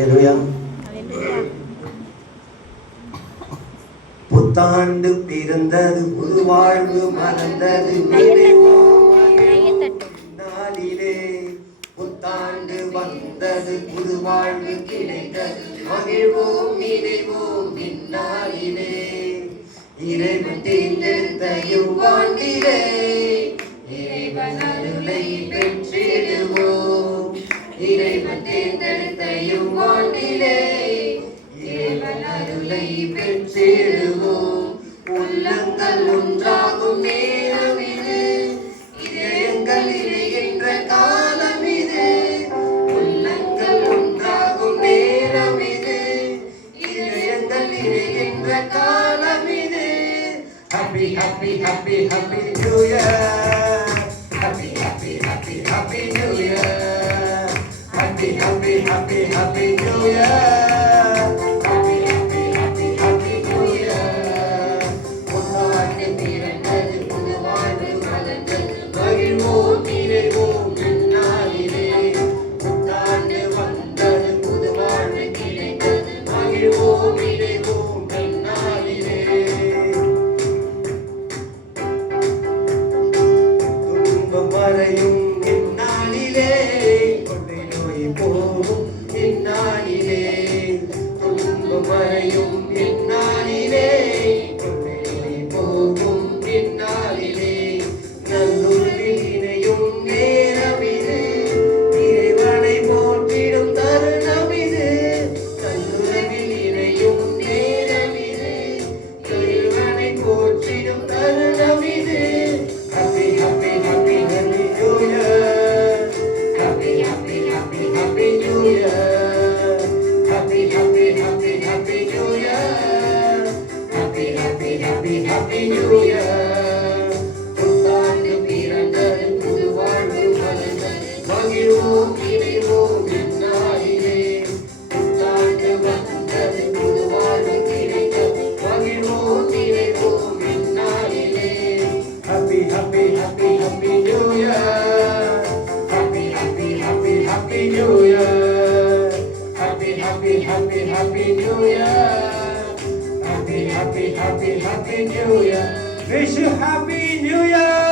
அல்லேலூயா. புத்தாண்டு பிறந்தது, புது வாழ்வு மலர்ந்தது நாளிலே. புத்தாண்டு வந்தது, புது வாழ்வு கிடைத்தது, மகிழ்வோம் இறைவோம் இந்நாளிலே. இறைவன் தேர்ந்தெடுத்த இவ்வாண்டிலே இறைவன் அருளை பெற்றிடுவோம். இறைவன் தேர்ந்தெடுத்த இவ்வாண்டிலே இறைவன் அருளை பெற்றிடுவோம். உள்ளங்கள் ஒன்றாகும் நேரம் இது, இதயங்கள் இணைகின்ற காலம் இது. உள்ளங்கள் ஒன்றாகும் நேரம் இது, இதயங்கள் இணைகின்ற காலம் இது. Happy, happy, happy, happy New Year. Happy, happy, happy, happy New Year. Happy, happy, happy, happy New Year. Happy, happy, happy, happy New Year. புத்தாண்டு பிறந்தது, புது வாழ்வு மலர்ந்தது, மகிழ்வோம் இறைவோம் இந்நாளிலே. புத்தாண்டு வந்தது, புது வாழ்வு கிடைத்தது, மகிழ்வோம் இறைவோம் இந்நாளிலே. துன்பம் மறையும் இந்நாளிலே, கொள்ளை நோய் போகும் இந்நாளிலே. துன்பம் மறையும் இந்நாளிலே, கொள்ளை நோய் போகும் இந்நாளிலே. நல்லுறவில் இணையும் நேரம் இது, இறைவனை போற்றிடும் தருணம் இது. நல்லுறவில் இணையும் நேரம் இது, இறைவனை போற்றிடும் தருணம் இது. Happy, happy, happy, happy New Year. Happy, happy, happy, happy New Year. Happy, happy, happy, happy New Year. Happy, happy, happy, happy New Year. புத்தாண்டு பிறந்தது, புது வாழ்வு மலர்ந்தது, மகிழ்வோம் இறைவோம் இந்நாளிலே. புத்தாண்டு வந்தது, புது வாழ்வு கிடைத்தது, மகிழ்வோம் இறைவோம் இந்நாளிலே. Happy, happy, happy, happy New Year. Happy, happy, happy, happy New Year. Happy, happy, happy, happy New Year. Happy, happy, happy, happy New Year. Wish you happy New Year.